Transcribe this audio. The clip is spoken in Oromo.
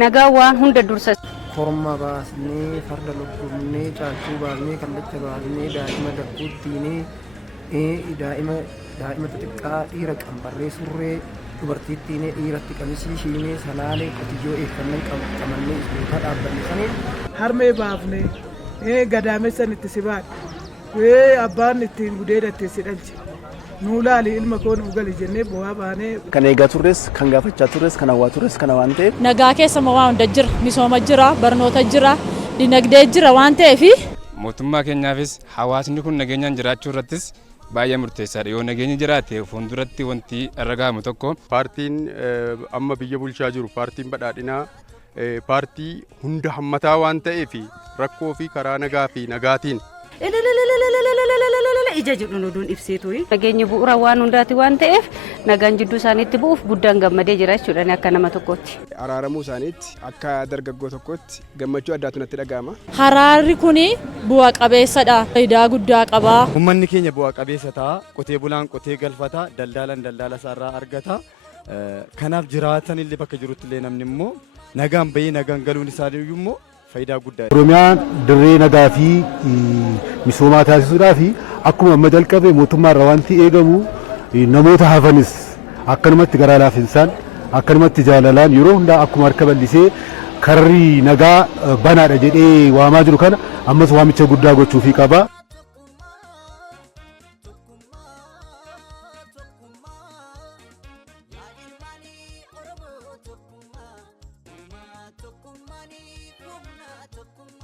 Nagawa hunda dursa korma baasnee farda lukkubnee caalchuu baasnee kallacha baasnee daa'ima dakkuuttiinee daa'ima xixiqqaa dhiira qambarree surree dubartiittiinee dhiiratti qamisii shiinee salaalee qotiyyoo eeffannee qabannee isbootaa dhaabbanne saniin harmee baafnee gadaamessan itti sibaadhe abbaan ittiin gudeedatti si dhalche nuulaali ilma koon ugali jennee bu'aa baanee kan eegaa turres kan gaafachaa turres kan hawwaa turres kana waan ta'eef nagaa keessa waan hunda jira misooma jira barnoota jira dinagdee jira waan ta'eef mootummaa keenyaafis hawaasni kun nageenyaan jiraachuu irrattis baay'ee murteessaadha yoo nageenyi jiraate fuulduratti wanti argamu tokko paartiin amma biyya bulchaa jiru paartiin badhaadhinaa paartii hunda hammataa waan ta'eef rakkoo fi karaa nagaa fi nagaatiin ija jedhu nuduun ibsitu nageenyi bu'uura waan hundaati waan ta'eef nagaan jidduu isaaniitti bu'uuf guddaan gammadee jira jechuudha akka nama tokkootti. Araaramuu isaaniitti akka dargaggoo tokkootti gammachuu addaatu natti dhaga'ama. Haraarri kuni bu'a qabeessadha. Faayidaa guddaa qaba. Uummanni keenya bu'a qabeessa ta'a. Qotee bulaan qotee galfata. Daldalaan daldala isaarraa argata. Kanaaf jiraatan illee bakka jirutti illee namni immoo nagaan bahee nagaan galuun isaanii immoo faayidaa guddaa. Oromiyaan dirree nagaa fi misoomaa taasisuudhaa fi akkuma amma jalqabe mootummaarraa wanti eegamu namoota hafanis akkanumatti garaa laafinsaan akkanumatti jaalalaan yeroo hundaa akkuma harka bal'isee karri nagaa banaadha jedhee waamaa jiru kana ammas waamicha guddaa gochuufii qaba. Tokkummaa.